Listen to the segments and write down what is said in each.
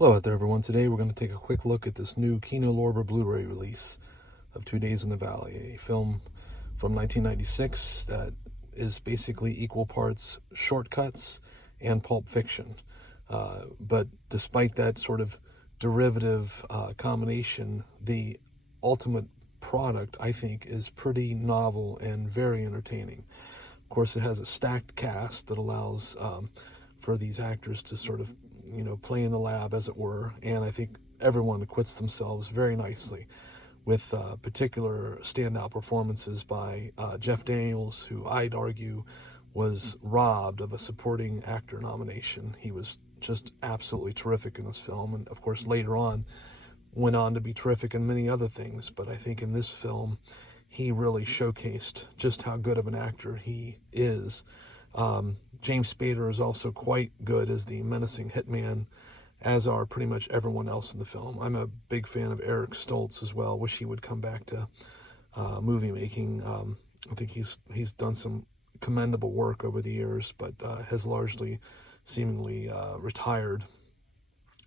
Hello out there, everyone. Today we're going to take a quick look at this new Kino Lorber Blu-ray release of 2 Days in the Valley, a film from 1996 that is basically equal parts shortcuts and pulp fiction. But despite that sort of derivative combination, the ultimate product, I think, is pretty novel and very entertaining. Of course, it has a stacked cast that allows for these actors to sort of, play in the lab, as it were. And I think everyone acquits themselves very nicely, with particular standout performances by Jeff Daniels, who I'd argue was robbed of a supporting actor nomination. He was just absolutely terrific in this film, and of course later on went on to be terrific in many other things. But I think in this film, he really showcased just how good of an actor he is. James Spader is also quite good as the menacing hitman, as are pretty much everyone else in the film. I'm a big fan of Eric Stoltz as well. Wish he would come back to movie making. I think he's done some commendable work over the years, but has largely seemingly retired.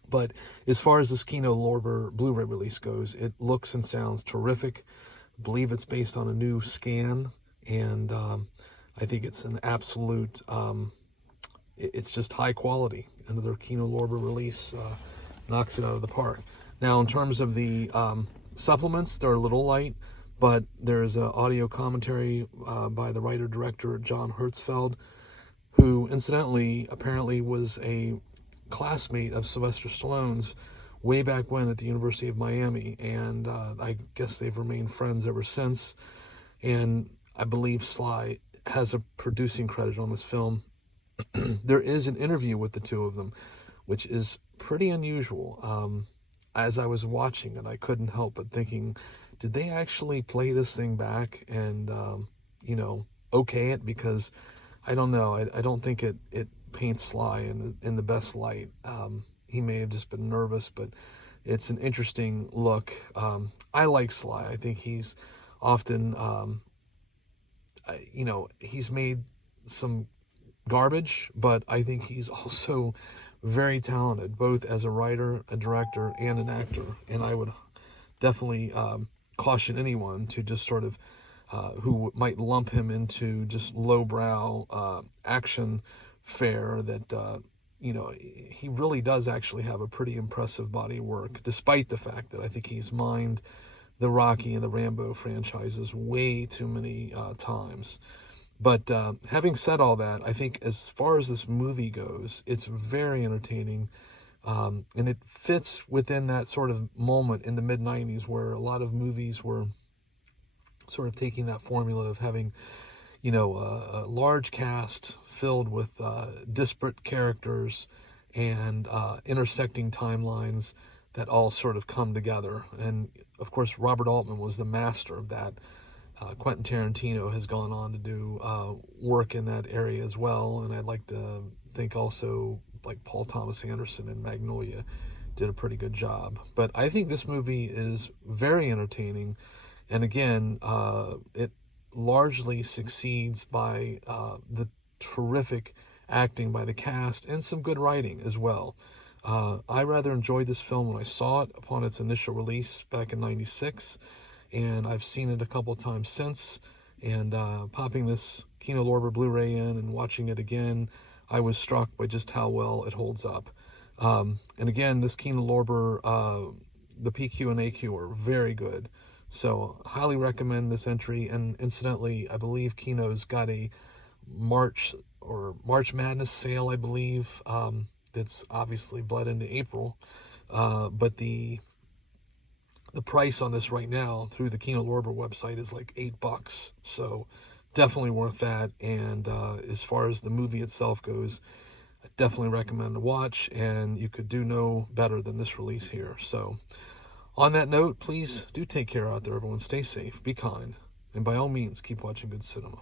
But as far as this Kino Lorber Blu-ray release goes, it looks and sounds terrific. I believe it's based on a new scan, and I think it's an absolute, it's just high quality. Another Kino Lorber release knocks it out of the park. Now, in terms of the supplements, they're a little light, but there's an audio commentary by the writer-director John Hertzfeld, who incidentally apparently was a classmate of Sylvester Stallone's way back when at the University of Miami, and I guess they've remained friends ever since. And I believe Sly has a producing credit on this film. There is an interview with the two of them, which is pretty unusual. As I was watching it, I couldn't help but thinking, did they actually play this thing back and, okay it? Because I don't know. I don't think it paints Sly in the best light. He may have just been nervous, but it's an interesting look. I like Sly. I think he's often, he's made some garbage, but I think he's also very talented, both as a writer, a director, and an actor. And I would definitely caution anyone to just sort of who might lump him into just lowbrow action fare that he really does actually have a pretty impressive body of work, despite the fact that I think he's mined the Rocky and the Rambo franchises way too many times. But having said all that, I think as far as this movie goes, it's very entertaining. And it fits within that sort of moment in the mid-90s where a lot of movies were sort of taking that formula of having, a large cast filled with disparate characters and intersecting timelines that all sort of come together. And of course, Robert Altman was the master of that. Quentin Tarantino has gone on to do work in that area as well, and I'd like to think also like Paul Thomas Anderson in Magnolia did a pretty good job. But I think this movie is very entertaining, and again, it largely succeeds by the terrific acting by the cast and some good writing as well. I rather enjoyed this film when I saw it upon its initial release back in '96, and I've seen it a couple times since. And popping this Kino Lorber Blu-ray in and watching it again, I was struck by just how well it holds up. And again, this Kino Lorber, the PQ and AQ are very good. So highly recommend this entry. And incidentally, I believe Kino's got a March Madness sale, I believe, that's obviously bled into April. But the price on this right now through the Kino Lorber website is like $8. So definitely worth that. And as far as the movie itself goes, I definitely recommend to watch, and you could do no better than this release here. So on that note, please do take care out there, everyone. Stay safe, be kind, and by all means, keep watching good cinema.